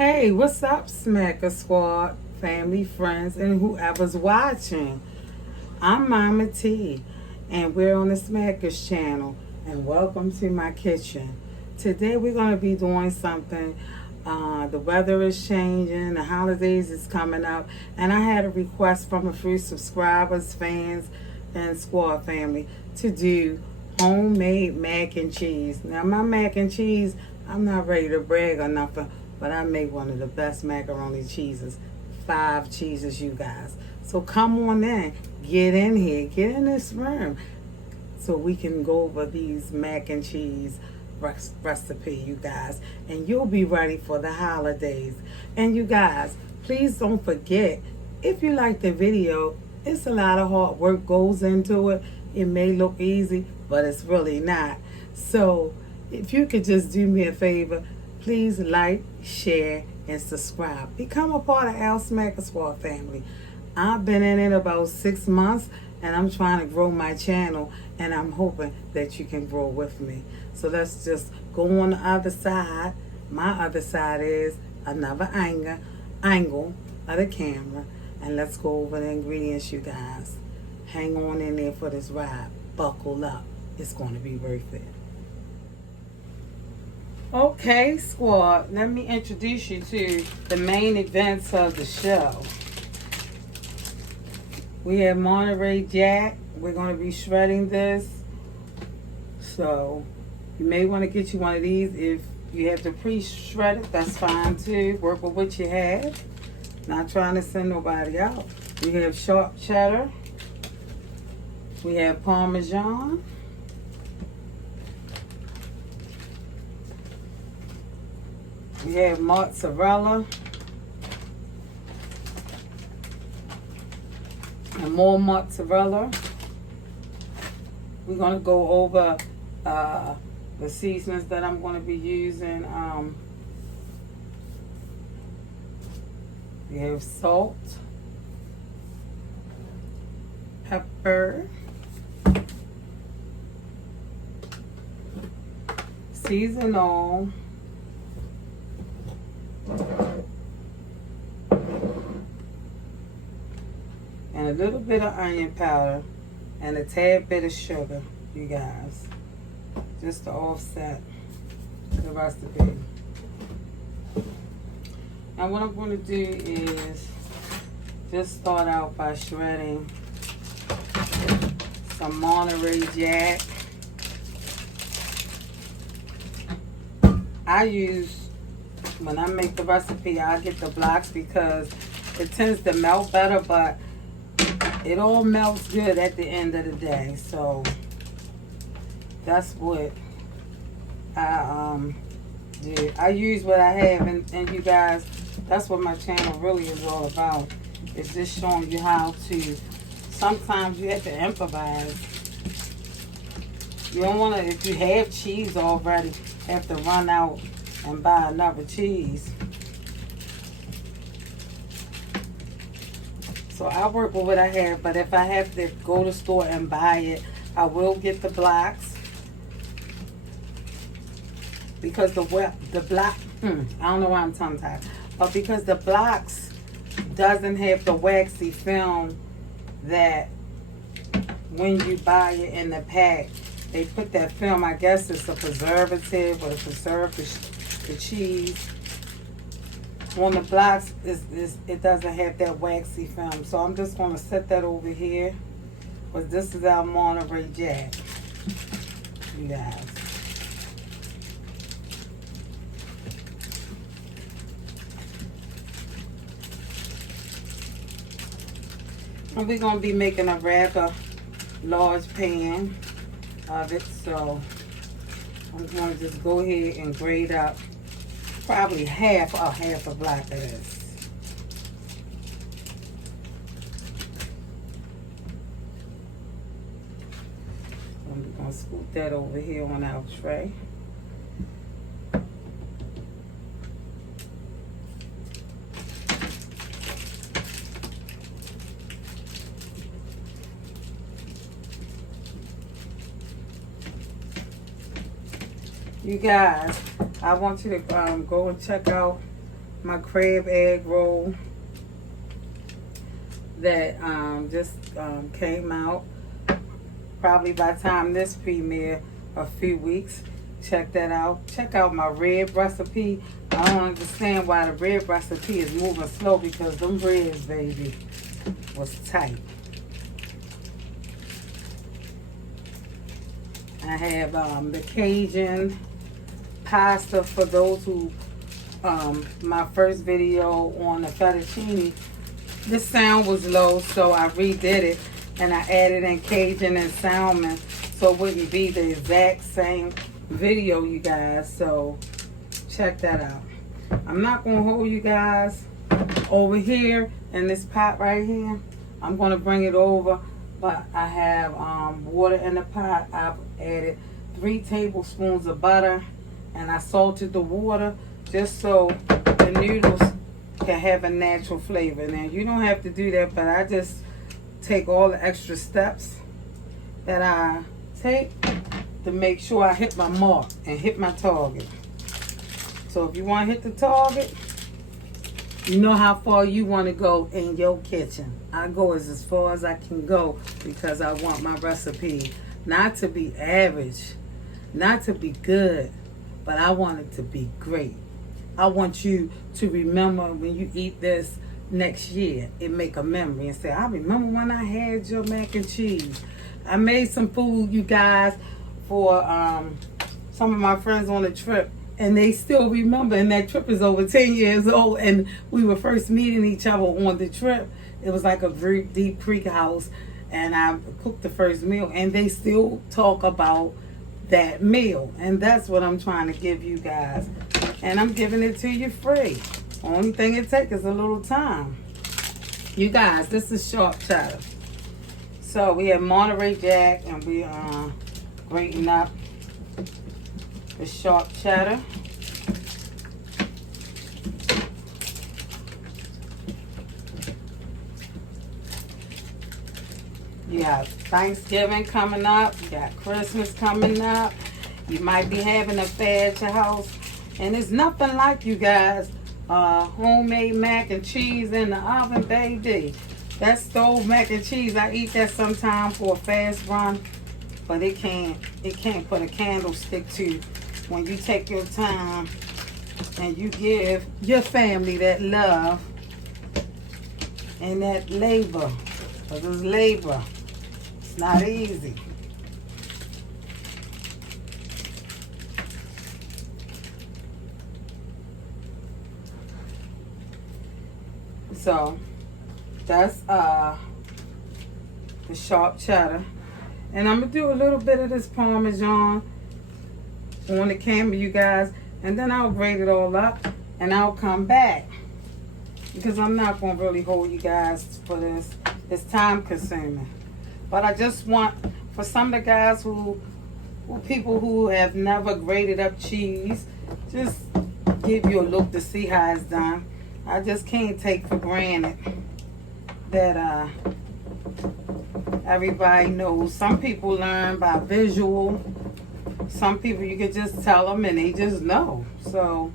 Hey, what's up, Smacker Squad, family, friends, and whoever's watching? I'm Mama T, and we're on the Smackers channel, and welcome to my kitchen. Today we're going to be doing something. The weather is changing, the holidays is coming up, and I had a request from a few subscribers, fans, and squad family to do homemade mac and cheese. Now, my mac and cheese, I'm not ready to brag or nothing, but I make one of the best macaroni cheeses. 5 cheeses, you guys. So come on in, get in here, get in this room, so we can go over these mac and cheese recipe, you guys, and you'll be ready for the holidays. And you guys, please don't forget, if you like the video, it's a lot of hard work goes into it. It may look easy, but it's really not. So if you could just do me a favor, please like, share, and subscribe. Become a part of our Smacker Squad family. I've been in it about 6 months, and I'm trying to grow my channel, and I'm hoping that you can grow with me. So let's just go on the other side. My other side is another angle of the camera, and let's go over the ingredients, you guys. Hang on in there for this ride. Buckle up. It's going to be worth it. Okay, squad, let me introduce you to the main events of the show. We have Monterey Jack. We're going to be shredding this. So you may want to get you one of these. If you have to pre-shred it, that's fine too. Work with what you have. Not trying to send nobody out. We have sharp cheddar. We have Parmesan. We have mozzarella. And more mozzarella. We're going to go over the seasonings that I'm going to be using. We have salt, pepper, seasoned oil, and a little bit of onion powder, and a tad bit of sugar, you guys, just to offset the recipe. Now what I'm going to do is just start out by shredding some Monterey Jack. When I make the recipe, I get the blocks because it tends to melt better, but it all melts good at the end of the day. So that's what I did. I use what I have, and you guys, that's what my channel really is all about. It's just showing you how to, sometimes you have to improvise. You don't want to, if you have cheese already, have to run out and buy another cheese. So I work with what I have, but if I have to go to the store and buy it, I will get the blocks. Because the block, I don't know why I'm tongue-tied, but because the blocks doesn't have the waxy film that when you buy it in the pack, they put that film, I guess it's a preservative or to preserve the cheese. On the blocks, it doesn't have that waxy film. So I'm just going to set that over here. But this is our Monterey Jack, you guys. And we're going to be making a rather large pan of it. So I'm going to just go ahead and grate up probably half a block of this. I'm going to scoop that over here on our tray. You guys, I want you to go and check out my crab egg roll that just came out. Probably by the time this premiere, a few weeks. Check that out. Check out my rib recipe. I don't understand why the rib recipe is moving slow, because them ribs, baby, was tight. I have the Cajun pasta for those who, my first video on the fettuccine, the sound was low, so I redid it and I added in Cajun and salmon so it wouldn't be the exact same video, you guys. So check that out. I'm not going to hold you guys over here in this pot right here. I'm going to bring it over, but I have water in the pot. I've added 3 tablespoons of butter, and I salted the water just so the noodles can have a natural flavor. Now, you don't have to do that, but I just take all the extra steps that I take to make sure I hit my mark and hit my target. So if you want to hit the target, you know how far you want to go in your kitchen. I go as far as I can go, because I want my recipe not to be average, not to be good, but I want it to be great. I want you to remember when you eat this next year, it make a memory and say, I remember when I had your mac and cheese. I made some food, you guys, for some of my friends on the trip, and they still remember, and that trip is over 10 years old, and we were first meeting each other on the trip. It was like a very deep creek house, and I cooked the first meal, and they still talk about that meal, and that's what I'm trying to give you guys, and I'm giving it to you free. Only thing it takes is a little time. You guys, this is sharp cheddar. So we have Monterey Jack, and we are grating up the sharp cheddar. You have Thanksgiving coming up. You got Christmas coming up. You might be having a fair at your house. And it's nothing like, you guys, homemade mac and cheese in the oven, baby. That stove mac and cheese, I eat that sometime for a fast run. But it can't put a candlestick to when you take your time and you give your family that love and that labor. Because it's labor. It's not easy. So that's the sharp cheddar. And I'm going to do a little bit of this Parmesan on the camera, you guys. And then I'll grate it all up and I'll come back. Because I'm not going to really hold you guys for this. It's time consuming. But I just want, for some of the guys who people who have never grated up cheese, just give you a look to see how it's done. I just can't take for granted that everybody knows. Some people learn by visual. Some people you can just tell them and they just know. So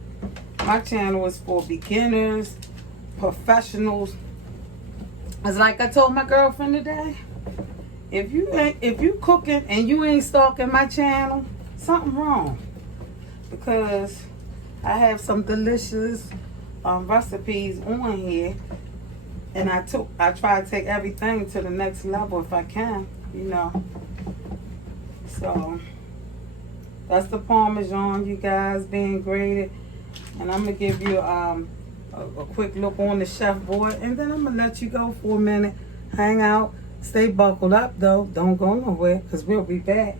my channel is for beginners, professionals. It's like I told my girlfriend today. If you cooking and you ain't stalking my channel, something wrong. Because I have some delicious recipes on here, and I try to take everything to the next level if I can, you know. So that's the Parmesan, you guys, being grated, and I'm gonna give you a quick look on the chef board, and then I'm gonna let you go for a minute, hang out, stay buckled up though, don't go nowhere, because we'll be back.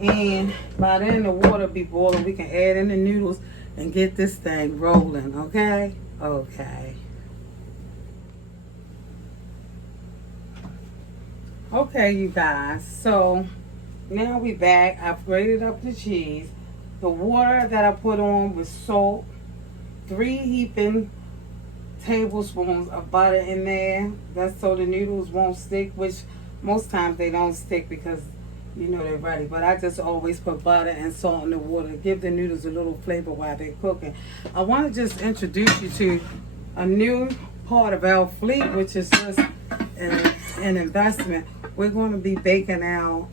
And by then the water be boiling, we can add in the noodles and get this thing rolling, okay? Okay. Okay, you guys, so now we back. I've grated up the cheese. The water that I put on was salt, 3 heaping tablespoons of butter in there. That's so the noodles won't stick, which most times they don't stick because you know they're ready. But I just always put butter and salt in the water to give the noodles a little flavor while they're cooking. I want to just introduce you to a new part of our fleet, which is just an investment. We're going to be baking our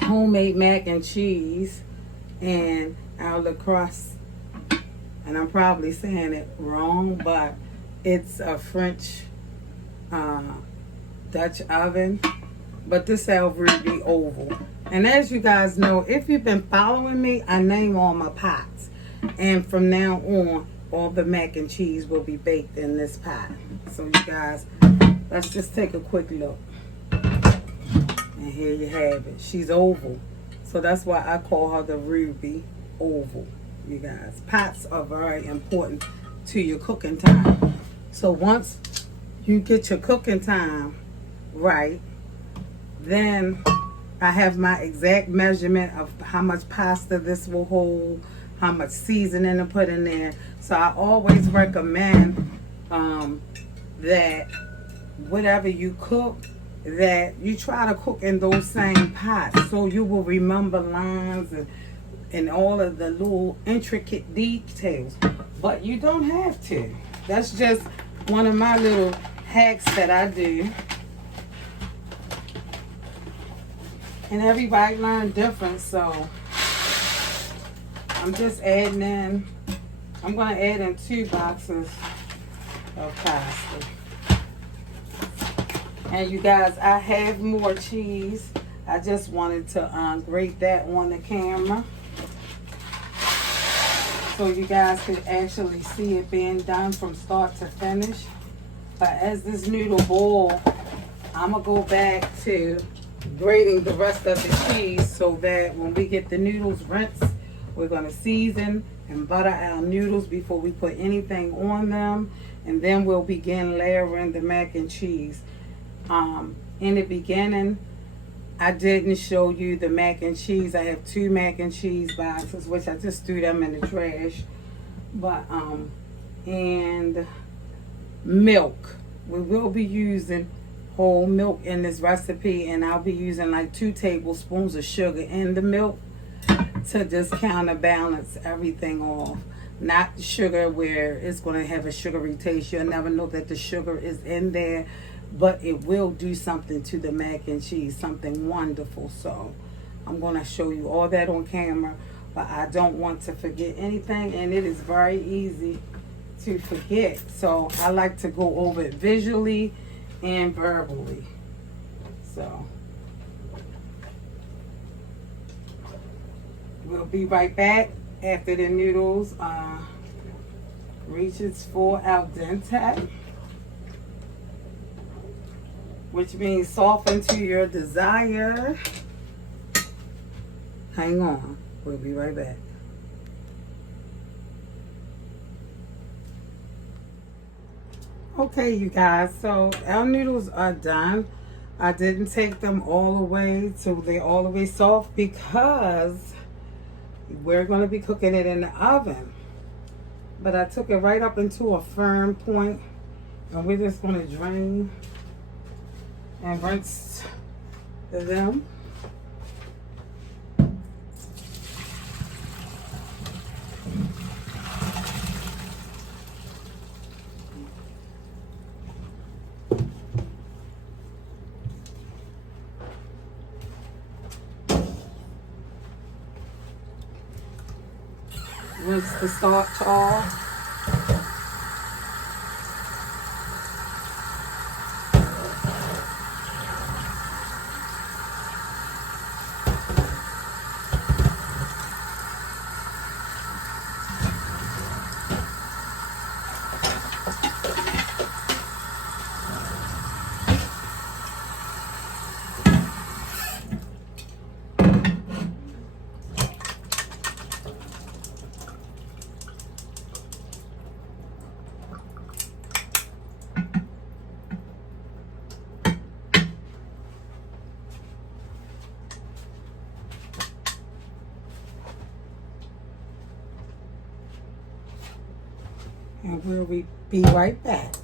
homemade mac and cheese and our lacrosse. And I'm probably saying it wrong, but it's a French Dutch oven. But this is Ruby oval. And as you guys know, if you've been following me, I name all my pots. And from now on, all the mac and cheese will be baked in this pot. So you guys, let's just take a quick look. And here you have it. She's oval. So that's why I call her the Ruby oval, you guys. Pots are very important to your cooking time. So once you get your cooking time right, then I have my exact measurement of how much pasta this will hold, how much seasoning to put in there. So I always recommend that whatever you cook, that you try to cook in those same pots so you will remember lines and all of the little intricate details. But you don't have to. That's just one of my little hacks that I do. And everybody learn different, so I'm just adding in, I'm going to add in 2 boxes of pasta. And you guys, I have more cheese. I just wanted to grate that on the camera so you guys could actually see it being done from start to finish. But as this noodle boil, I'm going to go back to grating the rest of the cheese so that when we get the noodles rinsed, we're going to season and butter our noodles before we put anything on them. And then we'll begin layering the mac and cheese. In the beginning, I didn't show you the mac and cheese. I have 2 mac and cheese boxes, which I just threw them in the trash. But, and milk. We will be using whole milk in this recipe, and I'll be using like 2 tablespoons of sugar in the milk to just counterbalance everything off. Not sugar where it's going to have a sugary taste. You'll never know that the sugar is in there, but it will do something to the mac and cheese, something wonderful. So I'm going to show you all that on camera, but I don't want to forget anything, and it is very easy to forget. So I like to go over it visually and verbally. So we'll be right back after the noodles reaches for al dente, which means soften to your desire. Hang on, we'll be right back. Okay, you guys, so our noodles are done. I didn't take them all the way so they're all the way soft because we're going to be cooking it in the oven. But I took it right up into a firm point, and we're just going to drain and rinse them. Rinse the starch off. And we'll be right back.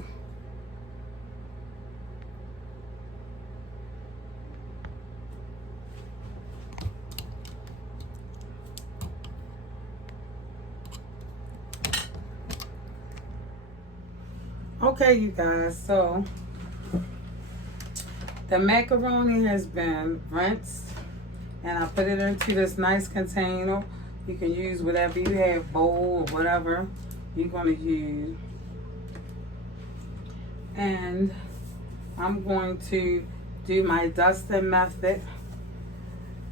Okay, you guys, so the macaroni has been rinsed, and I put it into this nice container. You can use whatever you have, bowl or whatever you're going to use. And I'm going to do my dusting method.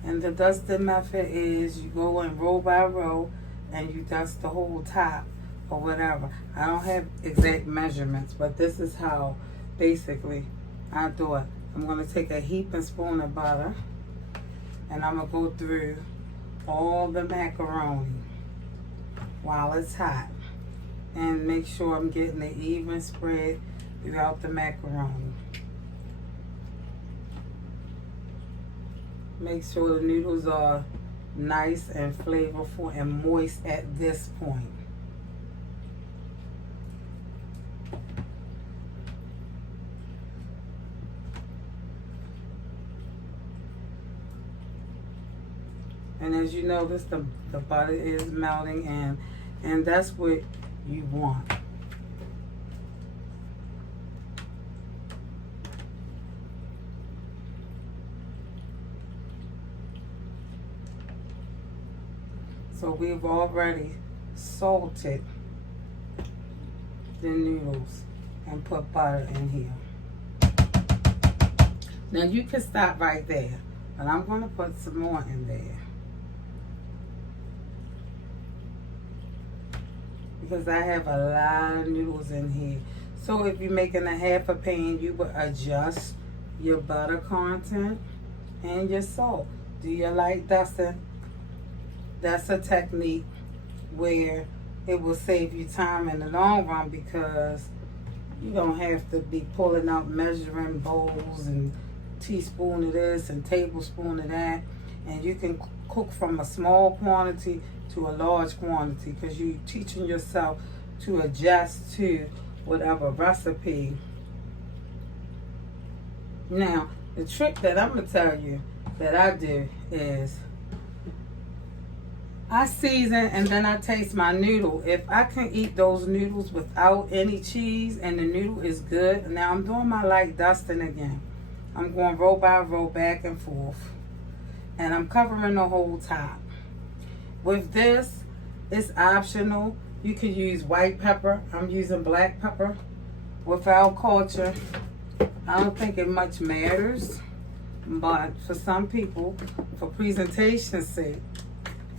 And the dusting method is you go in row by row and you dust the whole top or whatever. I don't have exact measurements, but this is how basically I do it. I'm going to take a heaping spoon of butter and I'm going to go through all the macaroni while it's hot and make sure I'm getting an even spread throughout the macaroni. Make sure the noodles are nice and flavorful and moist at this point. And as you notice, the butter is melting, and that's what you want. So we've already salted the noodles and put butter in here. Now you can stop right there, but I'm going to put some more in there. Because I have a lot of noodles in here. So if you're making a half a pan, you would adjust your butter content and your salt. Do you like dusting? That's a technique where it will save you time in the long run, because you don't have to be pulling out measuring bowls and teaspoon of this and tablespoon of that. And you can cook from a small quantity to a large quantity, because you're teaching yourself to adjust to whatever recipe. Now, the trick that I'm going to tell you that I do is I season and then I taste my noodle. If I can eat those noodles without any cheese and the noodle is good, now I'm doing my light dusting again. I'm going row by row, back and forth. And I'm covering the whole top. With this, it's optional. You can use white pepper. I'm using black pepper. Without culture, I don't think it much matters. But for some people, for presentation's sake,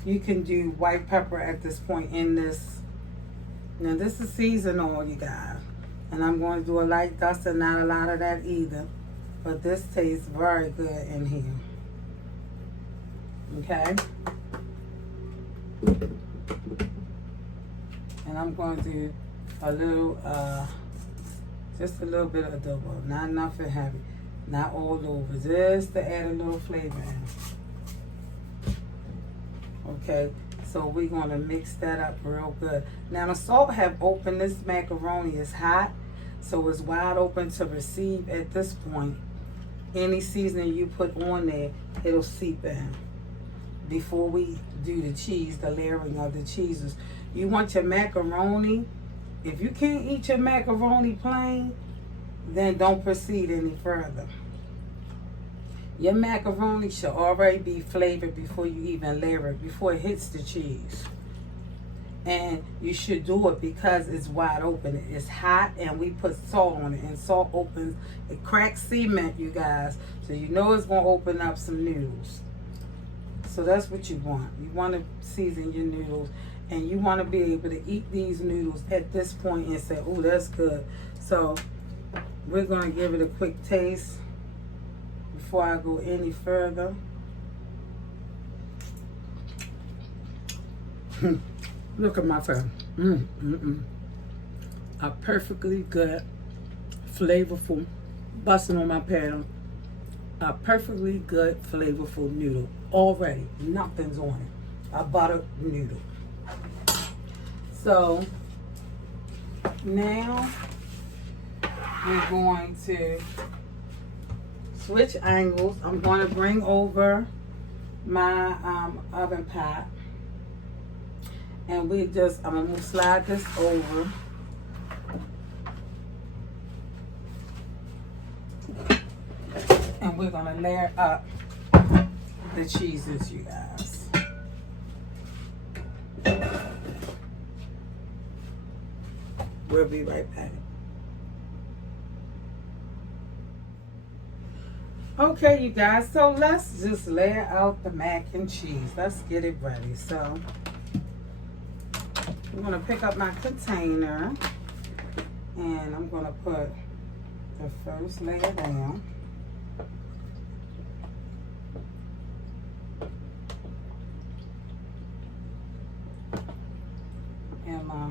you can do white pepper at this point in this. Now this is seasonal, you guys. And I'm going to do a light dust and not a lot of that either. But this tastes very good in here. Okay? And I'm going to do a little, just a little bit of double. Not nothing heavy. Not all over. Just to add a little flavor in. Okay, so we're going to mix that up real good. Now the salt have opened. This macaroni is hot, so it's wide open to receive at this point. Any seasoning you put on there, it'll seep in. Before we do the cheese, the layering of the cheeses. You want your macaroni. If you can't eat your macaroni plain, then don't proceed any further. Your macaroni should already be flavored before you even layer it, before it hits the cheese. And you should do it because it's wide open. It's hot and we put salt on it. And salt opens, it cracks cement, you guys. So you know it's going to open up some noodles. So that's what you want. You want to season your noodles. And you want to be able to eat these noodles at this point and say, oh, that's good. So we're going to give it a quick taste before I go any further. Look at my face. A perfectly good, flavorful, busting on my paddle. A perfectly good, flavorful noodle. Already, nothing's on it. A butter noodle. So now we're going to switch angles. I'm going to bring over my oven pot, and I'm going to slide this over we're gonna layer up the cheeses, you guys. We'll be right back. Okay, you guys, so let's just layer out the mac and cheese. Let's get it ready. So I'm gonna pick up my container and I'm gonna put the first layer down. And my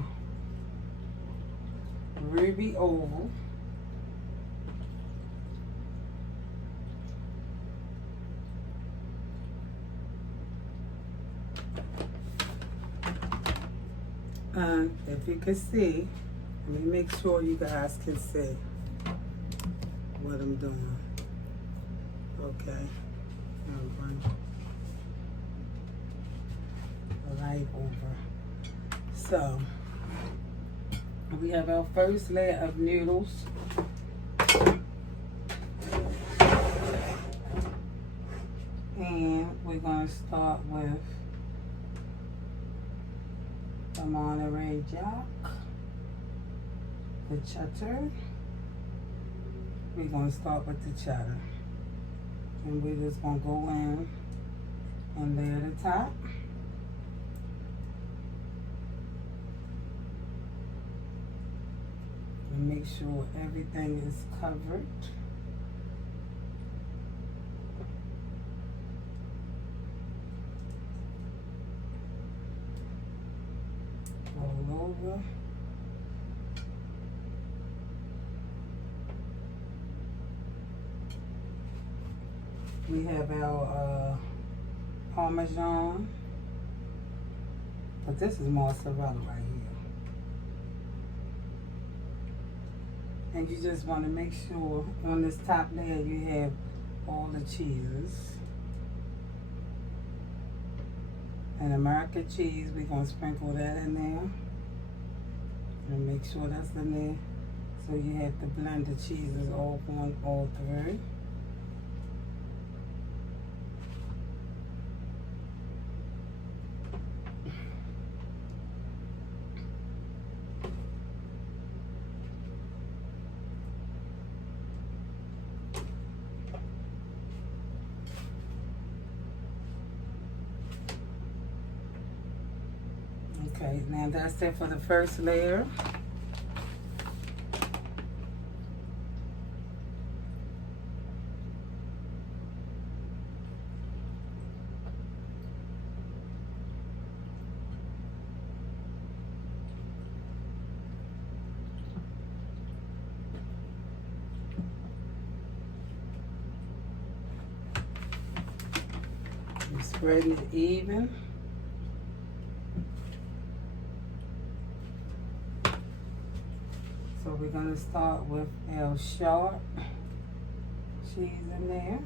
ruby oval. If you can see, let me make sure you guys can see what I'm doing. Okay. I'm going right over. So we have our first layer of noodles. And we're going to start with the Monterey Jack, the cheddar. We're going to start with the cheddar. And we're just going to go in and layer the top. And make sure everything is covered. All over. We have our Parmesan, but this is mozzarella right here. And you just want to make sure on this top layer you have all the cheeses. And American cheese, we're going to sprinkle that in there. And make sure that's in there. So you have to blend the cheeses all through. Okay, now that's it for the first layer. You're spreading it even. So we're going to start with our sharp cheese in there.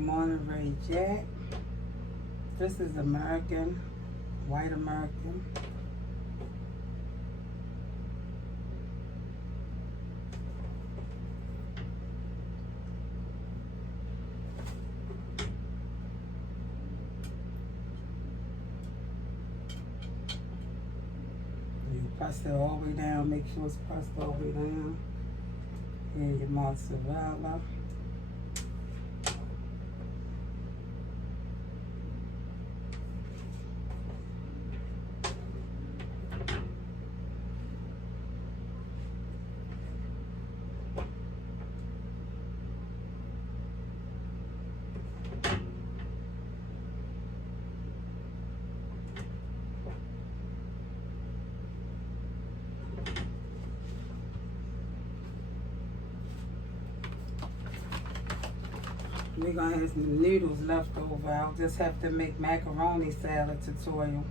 Monterey Jack. This is American, white American. You press it all the way down, make sure it's pressed all the way down. And your mozzarella. We're gonna have some noodles left over. I'll just have to make macaroni salad tutorial.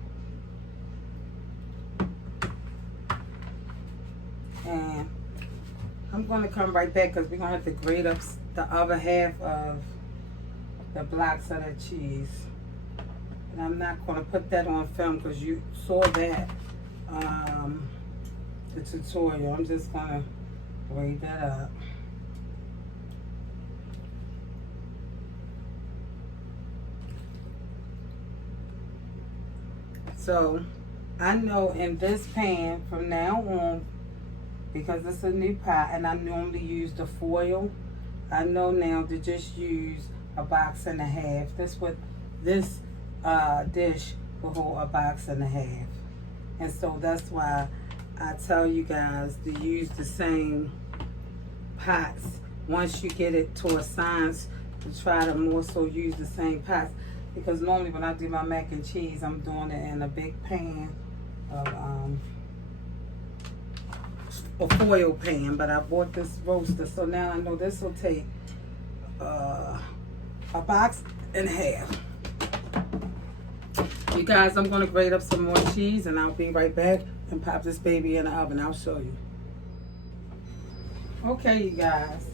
And I'm gonna come right back because we're gonna have to grate up the other half of the blocks of the cheese. And I'm not gonna put that on film because you saw that, the tutorial. I'm just gonna grate that up. So I know in this pan from now on, because it's a new pot and I normally use the foil, I know now to just use a box and a half. This dish will hold a box and a half. And so that's why I tell you guys to use the same pots. Once you get it to a science, to try to more so use the same pots. Because normally when I do my mac and cheese, I'm doing it in a big pan of a foil pan, but I bought this roaster, so now I know this will take a box and a half. You guys, I'm gonna grate up some more cheese and I'll be right back and pop this baby in the oven. I'll show you. Okay, you guys.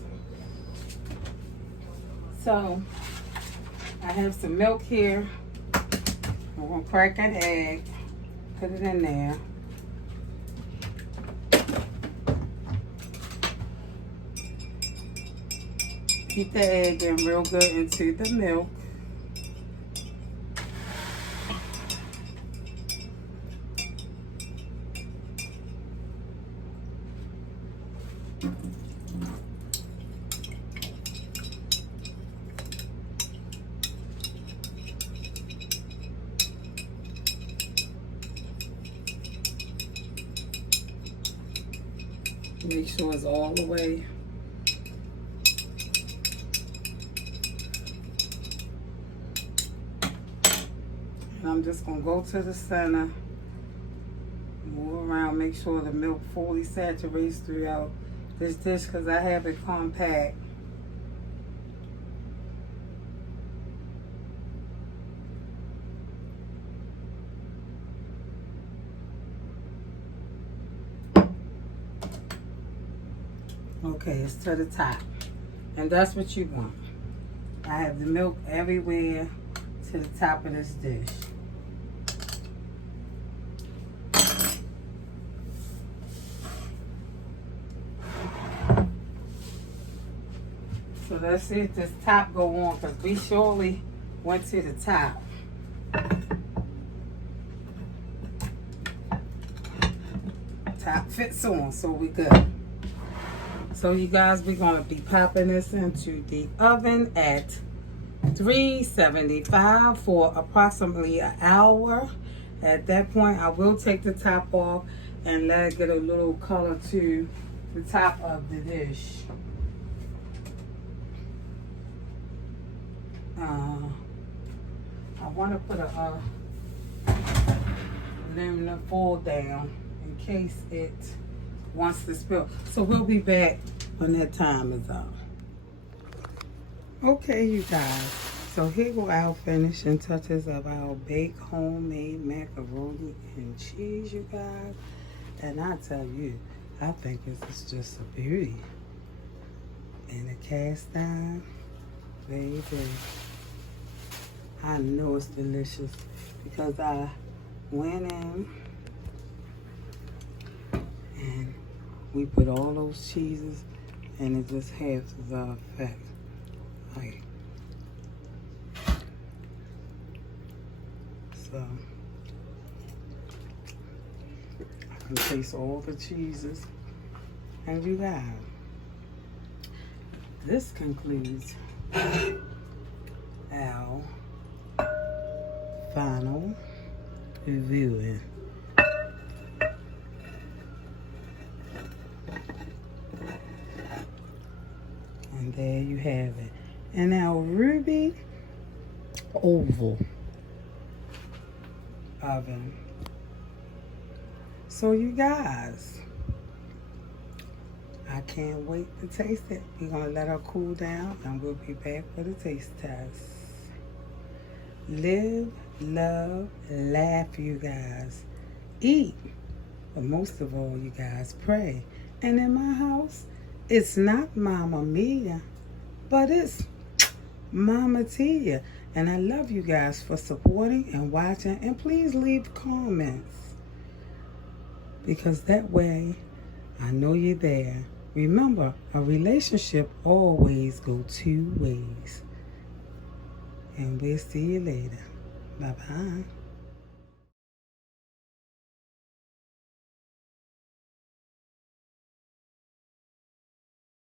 So I have some milk here. I'm gonna crack an egg, put it in there. Keep the egg in real good into the milk. Make sure it's all the way. And I'm just going to go to the center, move around, make sure the milk fully saturates throughout this dish because I have it compact. Okay, it's to the top. And that's what you want. I have the milk everywhere to the top of this dish. So let's see if this top go on because we surely went to the top. Top fits on, so we good. So you guys, we're going to be popping this into the oven at 375 for approximately an hour. At that point, I will take the top off and let it get a little color to the top of the dish. I want to put a aluminum foil down in case it wants to spill. So we'll be back when that time is up. Okay, you guys. So here go our finishing touches of our baked homemade macaroni and cheese, you guys. And I tell you, I think it's just a beauty. In a cast iron, baby. I know it's delicious because I went in and we put all those cheeses and it just has the effect. Like, so I can taste all the cheeses. And you guys, this concludes our final reviewing. And there you have it. And our ruby oval oven. So you guys, I can't wait to taste it. We're going to let her cool down and we'll be back for the taste test. Live, love, laugh, you guys. Eat. But most of all, you guys, pray. And in my house, it's not Mama Mia, but it's Mama Tia. And I love you guys for supporting and watching. And please leave comments, because that way I know you're there. Remember, a relationship always go 2 ways. And we'll see you later. Bye-bye.